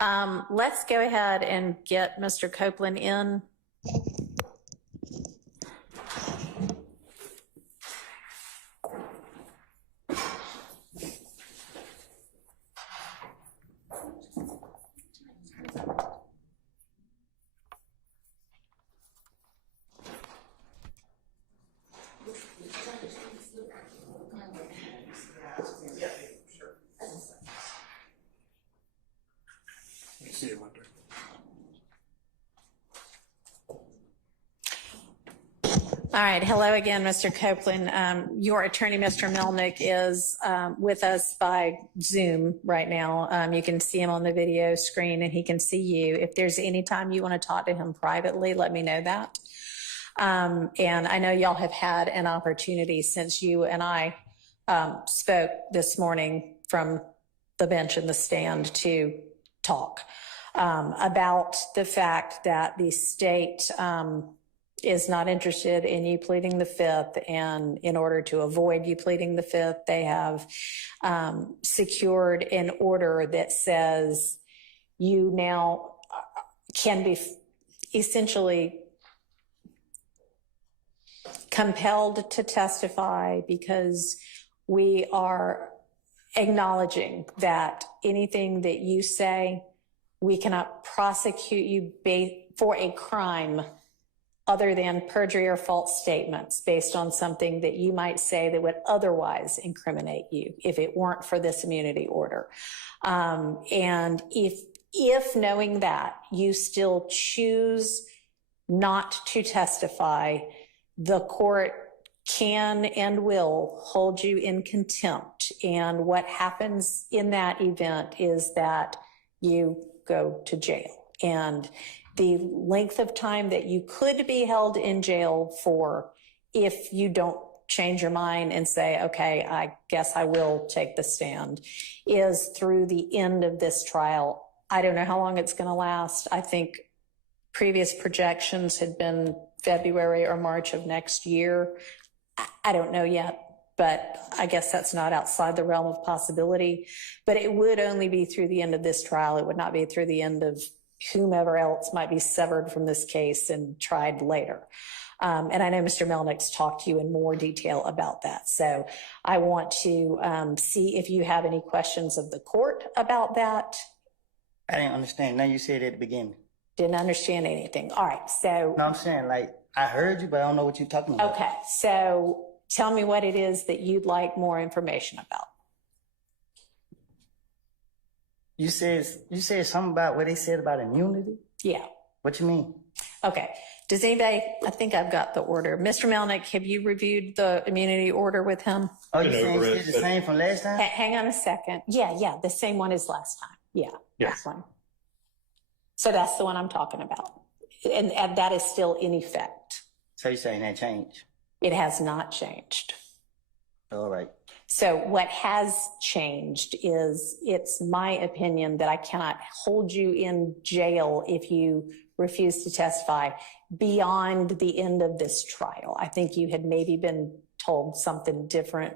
Let's go ahead and get Mr. Copeland in. All right. Hello again, Mr. Copeland. Your attorney, Mr. Melnick, is with us by Zoom right now. You can see him on the video screen and he can see you. If there's any time you want to talk to him privately, let me know that. And I know y'all have had an opportunity since you and I spoke this morning from the bench in the stand to talk about the fact that the state is not interested in you pleading the fifth, and in order to avoid you pleading the fifth, they have secured an order that says you now can be essentially compelled to testify, because we are acknowledging that anything that you say, we cannot prosecute you for a crime other than perjury or false statements based on something that you might say that would otherwise incriminate you if it weren't for this immunity order. And if knowing that you still choose not to testify, the court can and will hold you in contempt. And what happens in that event is that you go to jail. And the length of time that you could be held in jail for, if you don't change your mind and say, okay, I guess I will take the stand, is through the end of this trial. I don't know how long it's going to last. I think previous projections had been February or March of next year. I don't know yet, but I guess that's not outside the realm of possibility. But it would only be through the end of this trial. It would not be through the end of whomever else might be severed from this case and tried later. And I know Mr. Melnick's talked to you in more detail about that. So I want to see if you have any questions of the court about that. I didn't understand. Now you said at the beginning. Didn't understand anything. All right. So. No, I'm saying, like, I heard you, but I don't know what you're talking about. Okay. So tell me what it is that you'd like more information about. You said something about what they said about immunity? Yeah. What you mean? Okay. Does anybody, I think I've got the order. Mr. Melnick, have you reviewed the immunity order with him? Oh, you saying it's the same from last time? Hang on a second. Yeah. The same one as last time. Yeah. Yes. That one. So that's the one I'm talking about. And that is still in effect. So you're saying that changed? It has not changed. All right. So what has changed is, it's my opinion that I cannot hold you in jail if you refuse to testify beyond the end of this trial. I think you had maybe been told something different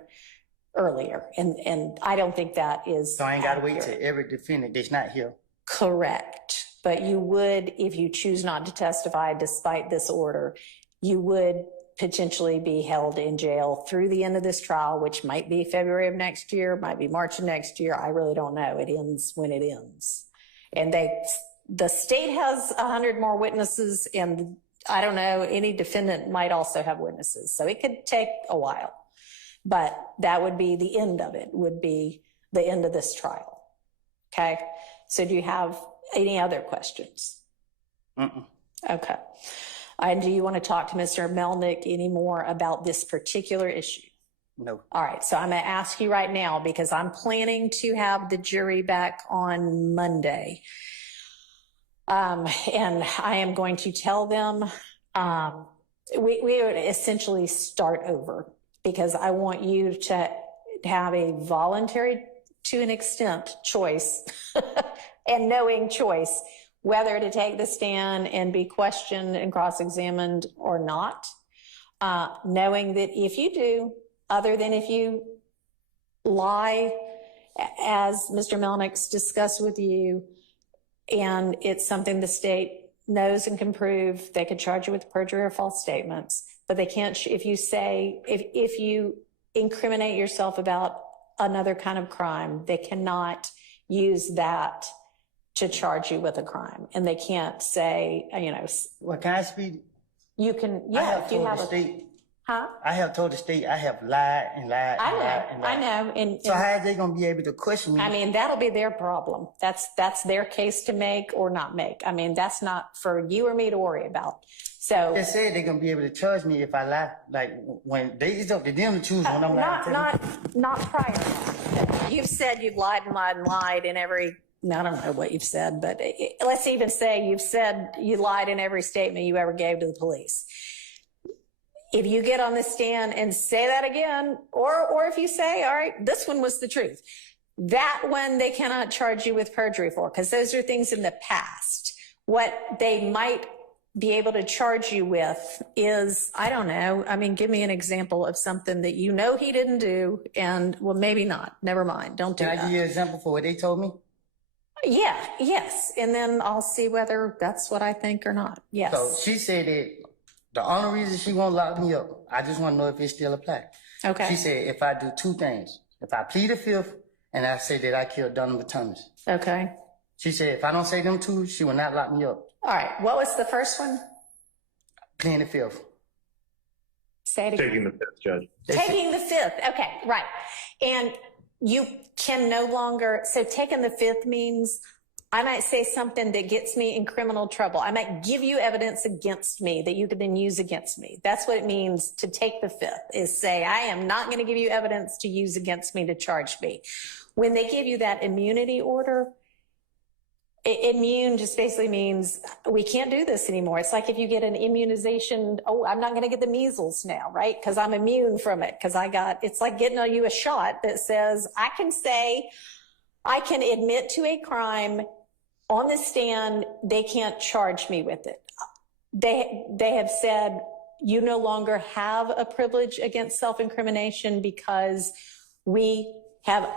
earlier, and I don't think that is So I ain't got to wait till every defendant that's not here. Correct. But you would, if you choose not to testify despite this order, you would potentially be held in jail through the end of this trial, which might be February of next year, might be March of next year. I really don't know. It ends when it ends. And the state has 100 more witnesses, and I don't know, any defendant might also have witnesses. So it could take a while, but that would be the end of it, would be the end of this trial. Okay. So do you have any other questions? Okay. And do you want to talk to Mr. Melnick any more about this particular issue? No. All right. So I'm going to ask you right now, because I'm planning to have the jury back on Monday. And I am going to tell them, we would essentially start over, because I want you to have a voluntary, to an extent, choice and knowing choice whether to take the stand and be questioned and cross-examined or not, knowing that if you do, other than if you lie, as Mr. Melnick's discussed with you, and it's something the state knows and can prove, they could charge you with perjury or false statements, but they can't, if you incriminate yourself about another kind of crime, they cannot use that to charge you with a crime. And they can't say, Well, can I speak? you can, I yeah, have if you told have the a, state. huh? I have told the state I have lied and lied I and know, lied and lied. I know. And So how are they gonna be able to question me? I mean, that'll be their problem. That's their case to make or not make. I mean, that's not for you or me to worry about. So They said they're gonna be able to charge me if I lie. Like when it's up to them to choose when I'm lying. not prior. You've said you've lied and lied and lied in every, I don't know what you've said, but let's even say you've said you lied in every statement you ever gave to the police. If you get on the stand and say that again, or if you say, all right, this one was the truth, that one they cannot charge you with perjury for, because those are things in the past. What they might be able to charge you with is, I don't know, I mean, give me an example of something that you know he didn't do, and well, maybe not, never mind, don't do Can I that. give you an example for what they told me? Yeah, yes, and then I'll see whether that's what I think or not. Yes. So she said that the only reason she won't lock me up, I just want to know if it still applies. Okay. She said if I do two things, if I plead the fifth and I say that I killed Donovan Thomas. Okay. She said if I don't say them two, she will not lock me up. All right. What was the first one? Pleading the fifth. Say it again. Taking the fifth, Judge. Taking the fifth. Okay, right. And you can no longer, so taking the fifth means I might say something that gets me in criminal trouble. I might give you evidence against me that you could then use against me. That's what it means to take the fifth, is say, I am not going to give you evidence to use against me to charge me. When they give you that immunity order, immune just basically means we can't do this anymore. It's like if you get an immunization, oh, I'm not going to get the measles now, right? Because I'm immune from it. Because it's like getting you a shot that says, I can admit to a crime on the stand, they can't charge me with it. They have said you no longer have a privilege against self-incrimination because we have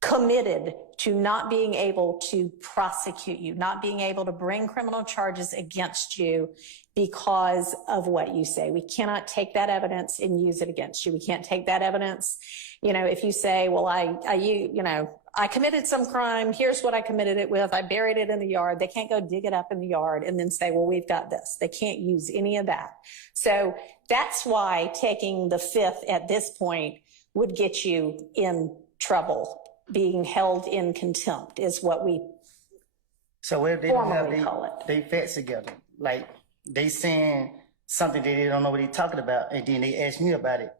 committed to not being able to prosecute you, not being able to bring criminal charges against you because of what you say. We cannot take that evidence and use it against you. We can't take that evidence. If you say, well, I committed some crime. Here's what I committed it with. I buried it in the yard. They can't go dig it up in the yard and then say, well, we've got this. They can't use any of that. So that's why taking the fifth at this point would get you in trouble. Being held in contempt is what we So what if they don't have formally call it. they facts together? Like they saying something that they don't know what they're talking about, and then they ask me about it.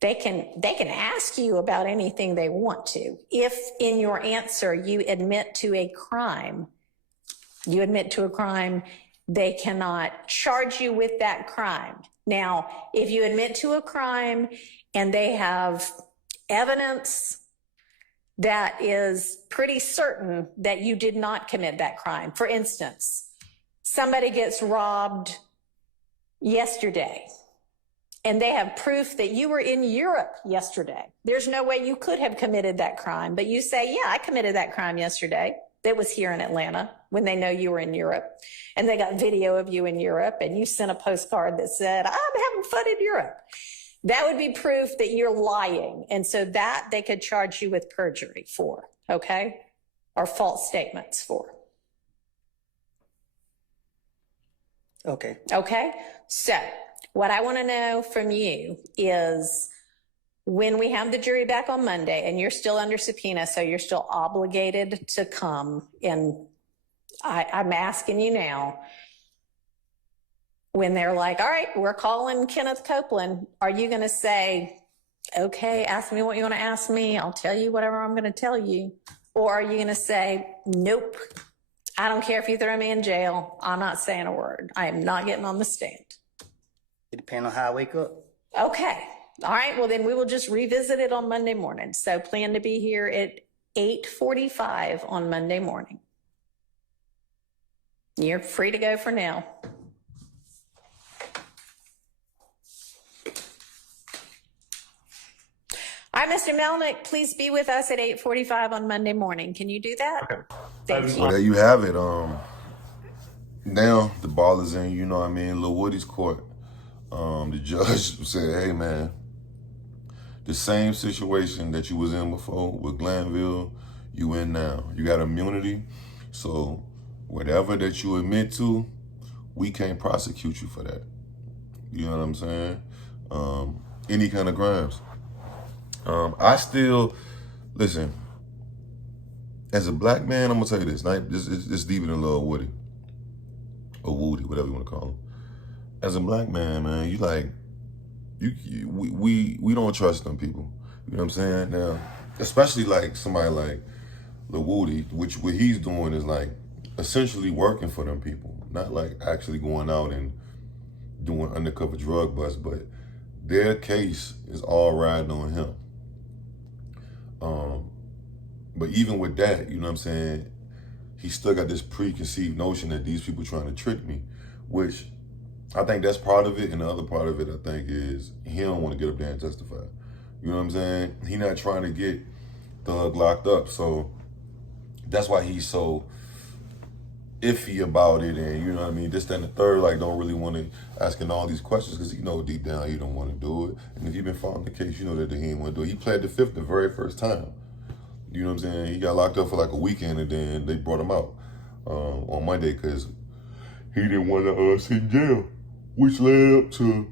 They can ask you about anything they want to. If in your answer you admit to a crime, they cannot charge you with that crime. Now, if you admit to a crime and they have evidence that is pretty certain that you did not commit that crime. For instance, somebody gets robbed yesterday and they have proof that you were in Europe yesterday. There's no way you could have committed that crime, but you say, yeah, I committed that crime yesterday. That was here in Atlanta when they know you were in Europe and they got video of you in Europe and you sent a postcard that said, I'm having fun in Europe. That would be proof that you're lying. And so that they could charge you with perjury for, okay? Or false statements for. Okay. Okay? So what I want to know from you is when we have the jury back on Monday and you're still under subpoena, so you're still obligated to come, and I'm asking you now, when they're like, all right, we're calling Kenneth Copeland, are you going to say, okay, ask me what you want to ask me. I'll tell you whatever I'm going to tell you. Or are you going to say, nope, I don't care if you throw me in jail. I'm not saying a word. I am not getting on the stand. It depends on how I wake up. Okay. All right. Well, then we will just revisit it on Monday morning. So plan to be here at 8:45 on Monday morning. You're free to go for now. All right, Mr. Melnick, please be with us at 8:45 on Monday morning. Can you do that? Okay. Thank you. Well, there you have it. Now the ball is in, you know what I mean, Lil Woody's court. The judge said, hey man, the same situation that you was in before with Glanville, you in now. You got immunity. So whatever that you admit to, we can't prosecute you for that. You know what I'm saying? Any kind of crimes. I still, listen, as a black man, I'm gonna tell you this, it's deeper than Lil Woody. Or Woody, whatever you wanna call him. As a black man, man, we don't trust them people. You know what I'm saying? Now, especially like somebody like Lil Woody, which what he's doing is like essentially working for them people, not like actually going out and doing undercover drug busts, but their case is all riding on him. But even with that, you know what I'm saying, he still got this preconceived notion that these people trying to trick me, which I think that's part of it. And the other part of it, I think, is he don't want to get up there and testify. You know what I'm saying? He not trying to get Thug locked up. So that's why he's so iffy about it. And you know what I mean? This, that, and the third, like don't really want to asking all these questions because you know deep down he don't want to do it. And if you've been following the case, you know that he didn't want to do it. He pled the fifth the very first time. You know what I'm saying? He got locked up for like a weekend and then they brought him out on Monday because he didn't want to sit in jail, which led up to,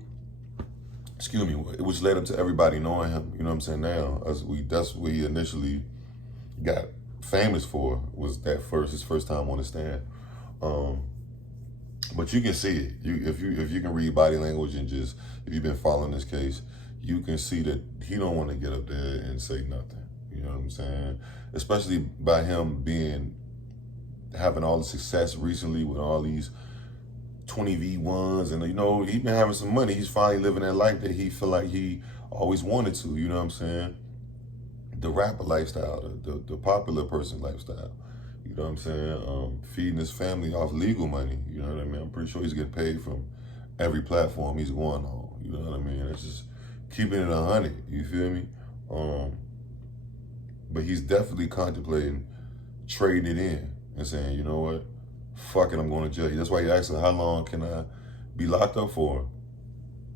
which led up to everybody knowing him. You know what I'm saying? Now, that's what he initially got famous for, was his first time on the stand. But you can see it. If you can read body language and just, if you've been following this case, you can see that he don't want to get up there and say nothing. You know what I'm saying? Especially by him having all the success recently with all these 20 V1s, and you know, he's been having some money. He's finally living that life that he feel like he always wanted to, you know what I'm saying? The rapper lifestyle, the popular person lifestyle. You know what I'm saying? Feeding his family off legal money, you know what I mean? I'm pretty sure he's getting paid from every platform he's going on, you know what I mean? It's just keeping it 100, you feel me? But he's definitely contemplating trading it in and saying, you know what? Fuck it, I'm going to jail. That's why he asked her, how long can I be locked up for?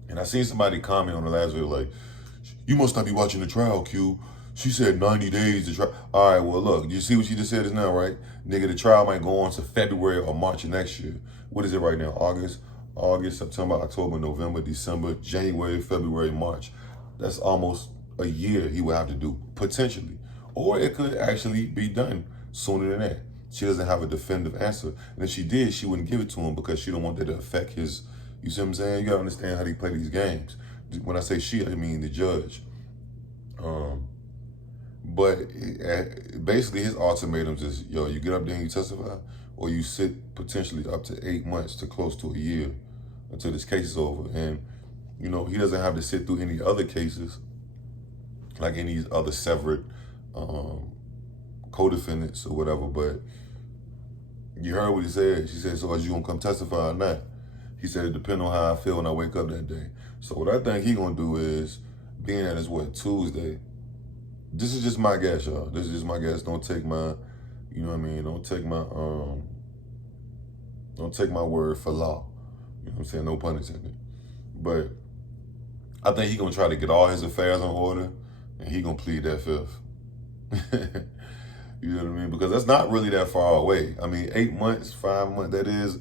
And I seen somebody comment on the last video like, you must not be watching the trial, Q. She said 90 days to try. All right, well, look, you see what she just said is now, right? Nigga, the trial might go on to February or March of next year. What is it right now? August, September, October, November, December, January, February, March. That's almost a year he would have to do, potentially. Or it could actually be done sooner than that. She doesn't have a definitive answer. And if she did, she wouldn't give it to him because she don't want that to affect his, you see what I'm saying? You gotta understand how they play these games. When I say she, I mean the judge. But basically his ultimatum is, yo, you get up there and you testify, or you sit potentially up to 8 months to close to a year until this case is over. And, you know, he doesn't have to sit through any other cases, like any other severed co-defendants or whatever, but you heard what he said. She said, so are you gonna come testify or not? He said, it depends on how I feel when I wake up that day. So what I think he gonna do is, being that it's what, Tuesday, this is just my guess, y'all. This is just my guess. Don't take my, you know what I mean? Don't take my word for law. You know what I'm saying? No pun intended. But I think he gonna try to get all his affairs in order and he gonna plead that fifth. You know what I mean? Because that's not really that far away. I mean, 8 months, 5 months, that is,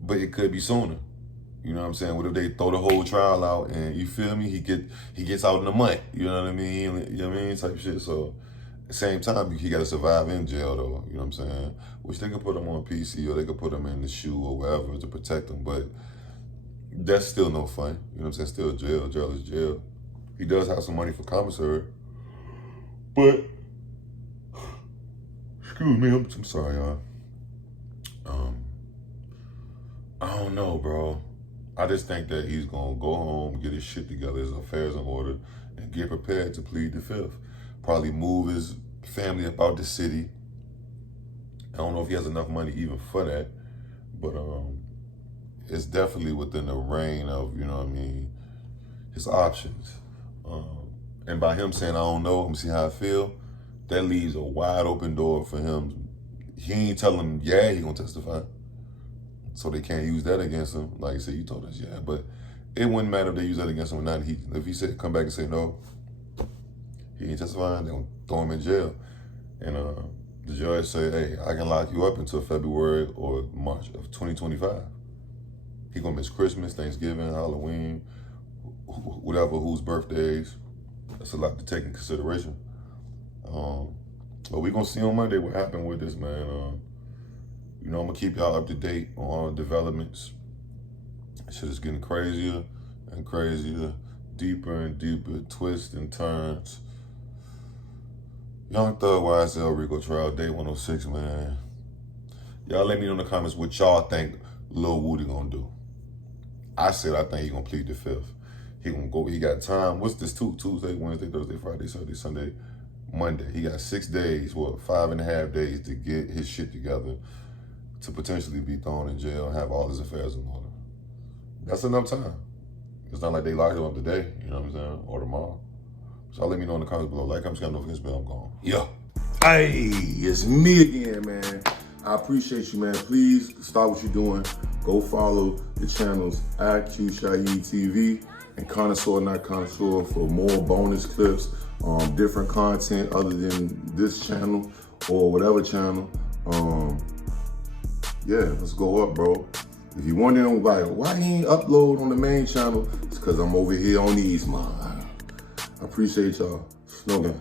but it could be sooner. You know what I'm saying? What if they throw the whole trial out and, you feel me, he gets out in a month, you know what I mean? You know what I mean? Type shit. So at the same time, he gotta survive in jail though, you know what I'm saying? Which they could put him on PC or they could put him in the shoe or wherever to protect him, but that's still no fun. You know what I'm saying? Still jail. Jail is jail. He does have some money for commissary, but excuse me, I'm sorry, y'all. I don't know, bro. I just think that he's gonna go home, get his shit together, his affairs in order, and get prepared to plead the fifth. Probably move his family about the city. I don't know if he has enough money even for that, but it's definitely within the reign of, you know what I mean, his options. And by him saying, I don't know, I'm gonna see how I feel, that leaves a wide open door for him. He ain't telling him, yeah, he gonna testify. So they can't use that against him. Like I said, you told us, yeah, but it wouldn't matter if they use that against him or not. If he said, come back and say no, he ain't testifying, they're gonna throw him in jail. And the judge said, hey, I can lock you up until February or March of 2025. He gonna miss Christmas, Thanksgiving, Halloween, whatever, whose birthdays. That's a lot to take in consideration. But we gonna see on Monday what happened with this, man. You know, I'm gonna keep y'all up to date on all the developments. Shit is getting crazier and crazier, deeper and deeper, twists and turns. Young Thug YSL Rico trial, day 106, man. Y'all let me know in the comments what y'all think Lil Woody gonna do. I said I think he gonna plead the fifth. He gonna go, he got time. What's this, Tuesday, Wednesday, Thursday, Friday, Saturday, Sunday, Monday. He got 6 days, 5.5 days to get his shit together to potentially be thrown in jail and have all his affairs in order. That's enough time. It's not like they locked him up today, you know what I'm saying, or tomorrow. So let me know in the comments below. Like, I'm just gonna know if this bill, I'm gone. Yeah. Hey, it's me again, man. I appreciate you, man. Please stop what you're doing. Go follow the channels IQ TV and Connoisseur Not Connoisseur for more bonus clips, different content other than this channel or whatever channel. Yeah, let's go up, bro. If you wondering like why he ain't upload on the main channel, it's because I'm over here on these, man. I appreciate y'all. Slogan.